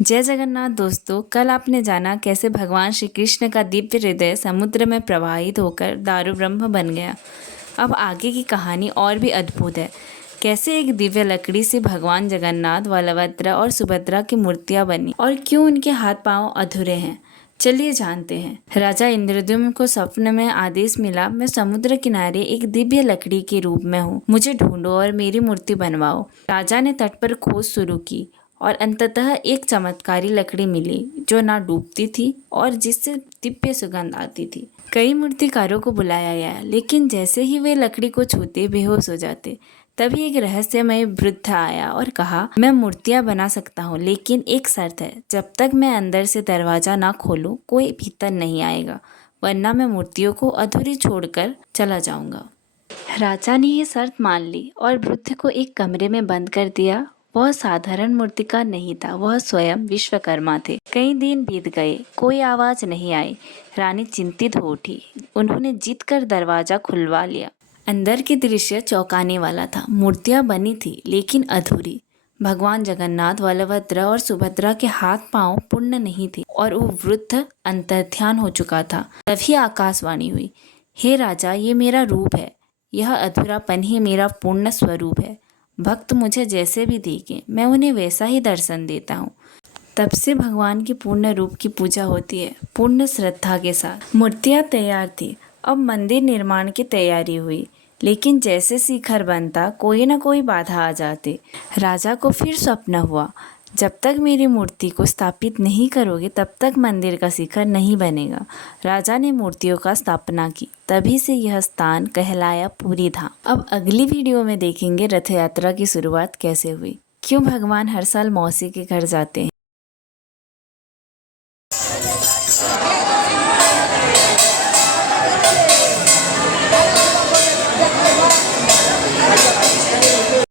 जय जगन्नाथ दोस्तों, कल आपने जाना कैसे भगवान श्री कृष्ण का दिव्य हृदय समुद्र में प्रवाहित होकर दारू ब्रह्म बन गया। अब आगे की कहानी और भी अद्भुत है। कैसे एक दिव्य लकड़ी से भगवान जगन्नाथ, बलभद्र और सुभद्रा की मूर्तियां बनी और क्यों उनके हाथ पांव अधूरे हैं। चलिए जानते हैं। राजा इंद्रद्युम्न को स्वप्न में आदेश मिला, मैं समुद्र किनारे एक दिव्य लकड़ी के रूप में हूँ, मुझे ढूंढो और मेरी मूर्ति बनवाओ। राजा ने तट पर खोज शुरू की और अंततः एक चमत्कारी लकड़ी मिली जो ना डूबती थी और जिससे दिव्य सुगंध आती थी। कई मूर्तिकारों को बुलाया गया, लेकिन जैसे ही वे लकड़ी को छूते बेहोश हो जाते। तभी एक रहस्यमय वृद्ध आया और कहा, मैं मूर्तियां बना सकता हूँ, लेकिन एक शर्त है, जब तक मैं अंदर से दरवाजा ना खोलूं कोई भीतर नहीं आएगा, वरना मैं मूर्तियों को अधूरी छोड़कर चला जाऊंगा। राजा ने ये शर्त मान ली और वृद्ध को एक कमरे में बंद कर दिया। वह साधारण मूर्तिकार नहीं था, वह स्वयं विश्वकर्मा थे। कई दिन बीत गए, कोई आवाज नहीं आई। रानी चिंतित हो उठी। उन्होंने जीत कर दरवाजा खुलवा लिया। अंदर की दृश्य चौंकाने वाला था। मूर्तियां बनी थी लेकिन अधूरी। भगवान जगन्नाथ, बलभद्र और सुभद्रा के हाथ पांव पूर्ण नहीं थे और वो वृद्ध अंतर्ध्यान हो चुका था। तभी आकाशवाणी हुई, हे राजा, ये मेरा रूप है, यह अधूरापन ही मेरा पूर्ण स्वरूप है। भक्त मुझे जैसे भी देखें, मैं उन्हें वैसा ही दर्शन देता हूँ। तब से भगवान की पूर्ण रूप की पूजा होती है, पूर्ण श्रद्धा के साथ। मूर्तियाँ तैयार थी, अब मंदिर निर्माण की तैयारी हुई। लेकिन जैसे शिखर बनता, कोई न कोई बाधा आ जाती। राजा को फिर स्वप्न हुआ, जब तक मेरी मूर्ति को स्थापित नहीं करोगे तब तक मंदिर का शिखर नहीं बनेगा। राजा ने मूर्तियों का स्थापना की, तभी से यह स्थान कहलाया पुरी धाम। अब अगली वीडियो में देखेंगे रथ यात्रा की शुरुआत कैसे हुई, क्यों भगवान हर साल मौसी के घर जाते हैं।